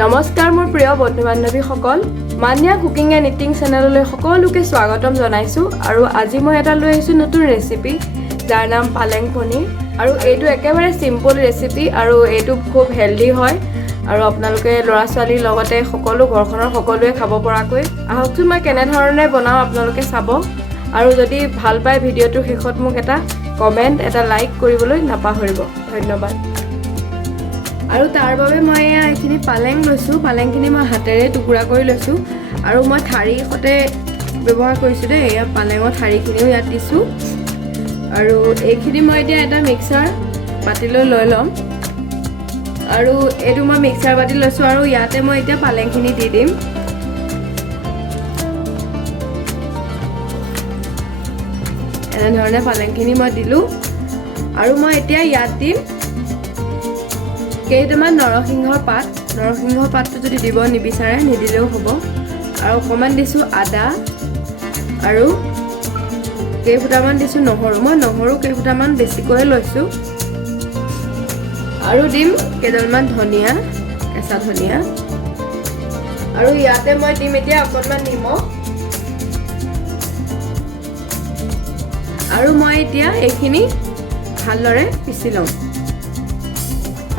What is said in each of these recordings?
নমস্কাৰ মোৰ প্ৰিয় বন্ধু বান্ধৱীসকল মান্যা কুকিং এণ্ড ইটিং চেনেললৈ সকলোকে স্বাগতম জনাইছোঁ আৰু আজি মই এটা লৈ আহিছোঁ নতুন ৰেচিপি যাৰ নাম পালেং পনীৰ আৰু এইটো একেবাৰে সিম্পল ৰেচিপি আৰু এইটো খুব হেলদি হয় আৰু আপোনালোকে ল'ৰা ছোৱালীৰ লগতে সকলো ঘৰখনৰ সকলোৱে খাব পৰাকৈ আহকচোন মই কেনে ধৰণে বনাওঁ আপোনালোকে চাব আৰু যদি ভাল পায় ভিডিঅ'টোৰ শেষত মোক এটা কমেণ্ট এটা লাইক কৰিবলৈ নাপাহৰিব ধন্যবাদ আৰু তাৰ বাবে মই এইখিনি পালেং লৈছোঁ পালেংখিনি মই হাতেৰে টুকুৰা কৰি লৈছোঁ আৰু মই ঠাৰি সতে ব্যৱহাৰ কৰিছোঁ দেই এয়া পালেঙৰ ঠাৰিখিনিও ইয়াত দিছোঁ আৰু এইখিনি মই এতিয়া এটা মিক্সাৰ বাতিলৈ লৈ ল'ম আৰু এইটো মই মিক্সাৰ বাতি লৈছোঁ আৰু ইয়াতে মই এতিয়া পালেংখিনি দি দিম এনেধৰণে পালেংখিনি মই দিলোঁ আৰু মই এতিয়া ইয়াত দিম কেইটামান নৰসিংহৰ পাতটো যদি দিব নিবিচাৰে নিদিলেও হ'ব আৰু অকণমান দিছোঁ আদা আৰু কেইফুটামান দিছোঁ নহৰু মই নহৰু কেইফুটামান বেছিকৈ লৈছোঁ আৰু দিম কেইডালমান ধনিয়া কেঁচা ধনিয়া আৰু ইয়াতে মই দিম এতিয়া অকণমান নিমখ আৰু মই এতিয়া এইখিনি ভালদৰে পিচি ল'ম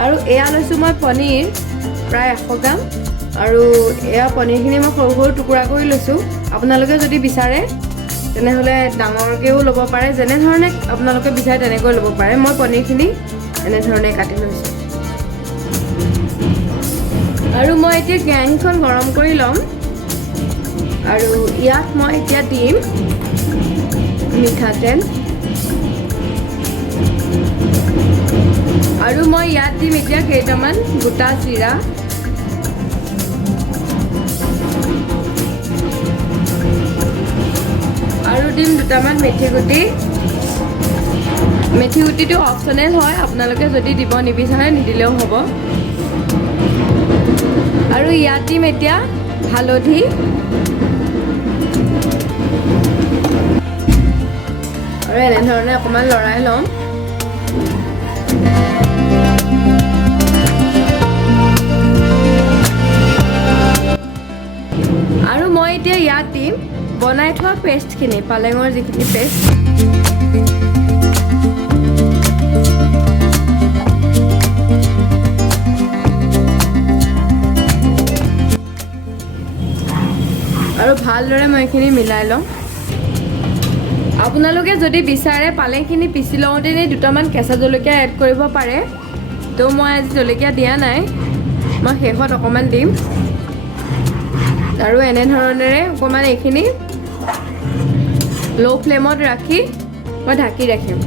আৰু এয়া লৈছোঁ মই পনীৰ প্ৰায় 100 গ্ৰাম আৰু এয়া পনীৰখিনি মই সৰু সৰু টুকুৰা কৰি লৈছোঁ আপোনালোকে যদি বিচাৰে তেনেহ'লে ডাঙৰকৈও ল'ব পাৰে যেনেধৰণে আপোনালোকে বিচাৰে তেনেকৈ ল'ব পাৰে মই পনীৰখিনি এনেধৰণে কাটি লৈছোঁ আৰু মই এতিয়া কেৰাহীখন গৰম কৰি ল'ম আৰু ইয়াত মই এতিয়া দিম মিঠাতেল আৰু মই ইয়াত দিম এতিয়া কেইটামান গোটা জিৰা আৰু দিম দুটামান মেথি গুটিটো অপচনেল হয় আপোনালোকে যদি দিব নিবিচাৰে নিদিলেও হ'ব আৰু ইয়াত দিম এতিয়া হালধি আৰু এনেধৰণে অকণমান লৰাই ল'ম আৰু মই এতিয়া ইয়াত দিম বনাই থোৱা পেষ্টখিনি পালেঙৰ যিখিনি পেষ্ট আৰু ভালদৰে মই এইখিনি মিলাই ল'ম আপোনালোকে যদি বিচাৰে পালেংখিনি পিচি লওঁতেনে দুটামান কেঁচা জলকীয়া এড কৰিব পাৰে তো মই আজি জলকীয়া দিয়া নাই মই শেষত অকণমান দিম আৰু এনেধৰণেৰে অকণমান এইখিনি ল' ফ্লেমত ৰাখি মই ঢাকি ৰাখিম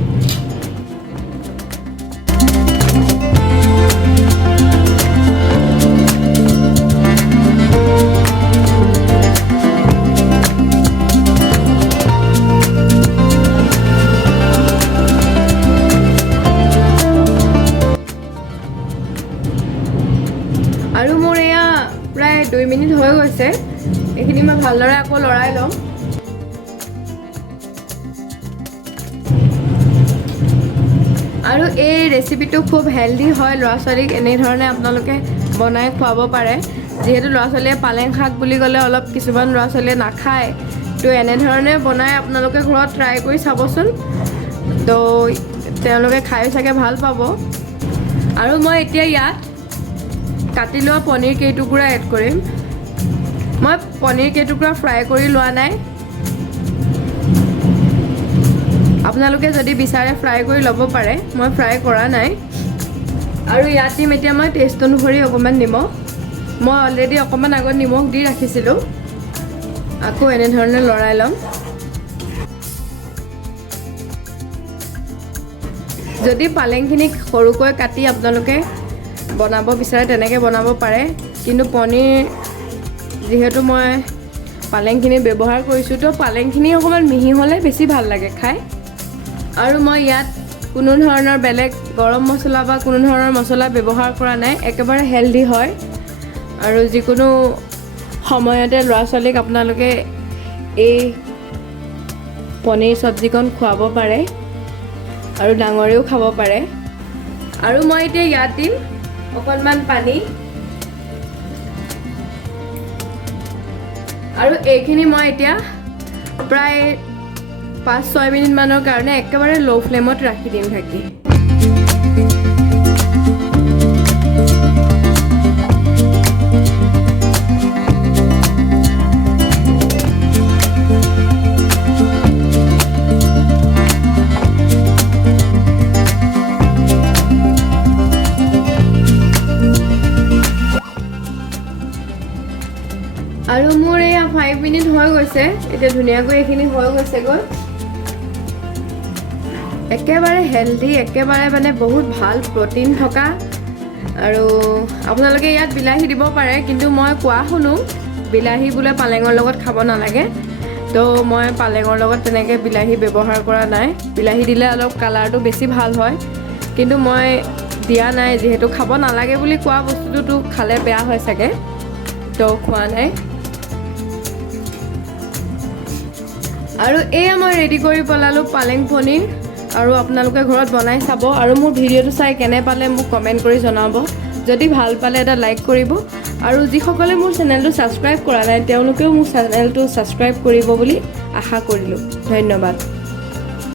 আৰু মোৰ এয়া প্ৰায় 2 মিনিট হৈ গৈছে এইখিনি মই ভালদৰে আকৌ লৰাই ল'ম আৰু এই ৰেচিপিটো খুব হেলদি হয় ল'ৰা ছোৱালীক এনেধৰণে আপোনালোকে বনাই খুৱাব পাৰে যিহেতু ল'ৰা ছোৱালীয়ে পালেং শাক বুলি ক'লে অলপ কিছুমান ল'ৰা ছোৱালীয়ে নাখায় তো এনেধৰণে বনাই আপোনালোকে ঘৰত ট্ৰাই কৰি চাবচোন তো তেওঁলোকে খায়ো চাগে ভাল পাব আৰু মই এতিয়া ইয়াত কাটি লোৱা পনীৰ কেইটুকুৰা এড কৰিম মই পনীৰ কেইটুকুৰা ফ্ৰাই কৰি লোৱা নাই আপোনালোকে যদি বিচাৰে ফ্ৰাই কৰি ল'ব পাৰে মই ফ্ৰাই কৰা নাই আৰু ইয়াত দিম এতিয়া মই টেষ্ট অনুসৰি অকণমান নিমখ মই অলৰেডি অকণমান আগত নিমখ দি ৰাখিছিলোঁ আকৌ এনেধৰণে লৰাই ল'ম যদি পালেংখিনি সৰুকৈ কাটি আপোনালোকে বনাব বিচাৰে তেনেকৈ বনাব পাৰে কিন্তু পনীৰ যিহেতু মই পালেংখিনি ব্যৱহাৰ কৰিছোঁ তো পালেংখিনি অকণমান মিহি হ'লে বেছি ভাল লাগে খাই আৰু মই ইয়াত কোনো ধৰণৰ বেলেগ গৰম মছলা বা কোনো ধৰণৰ মছলা ব্যৱহাৰ কৰা নাই একেবাৰে হেলদি হয় আৰু যিকোনো সময়তে ল'ৰা ছোৱালীক আপোনালোকে এই পনীৰ চব্জিকণ খুৱাব পাৰে আৰু ডাঙৰেও খাব পাৰে আৰু মই এতিয়া ইয়াত দিম অকণমান পানী আৰু এইখিনি মই এতিয়া প্ৰায় 5-6 মিনিটমানৰ কাৰণে একেবাৰে ল' ফ্লেমত ৰাখি দিম ঢাকি। আৰু মোৰ এয়া 5 মিনিট হৈ গৈছে, এতিয়া ধুনীয়াকৈ এইখিনি হৈ গৈছেগৈ। একেবাৰে হেল্ডি, একেবাৰে মানে বহুত ভাল প্ৰটিন থকা। আৰু আপোনালোকে ইয়াত বিলাহী দিব পাৰে, কিন্তু মই কোৱা শুনো বিলাহী বোলে পালেঙৰ লগত খাব নালাগে, তো মই পালেঙৰ লগত তেনেকৈ বিলাহী ব্যৱহাৰ কৰা নাই। বিলাহী দিলে অলপ কালাৰটো বেছি ভাল হয়, কিন্তু মই দিয়া নাই যিহেতু খাব নালাগে বুলি কোৱা বস্তুটোতো খালে বেয়া হয় চাগে, তো খোৱা নাই। আৰু এয়া মই ৰেডি কৰি পেলালোঁ পালেং পনীৰ, আৰু আপোনালোকে ঘৰত বনাই চাব, আৰু মোৰ ভিডিঅ'টো চাই কেনে পালে মোক কমেণ্ট কৰি জনাব। যদি ভাল পালে এটা লাইক কৰিব, আৰু যিসকলে মোৰ চেনেলটো ছাবস্ক্ৰাইব কৰা নাই তেওঁলোকেও মোৰ চেনেলটো ছাবস্ক্ৰাইব কৰিব বুলি আশা কৰিলোঁ। ধন্যবাদ।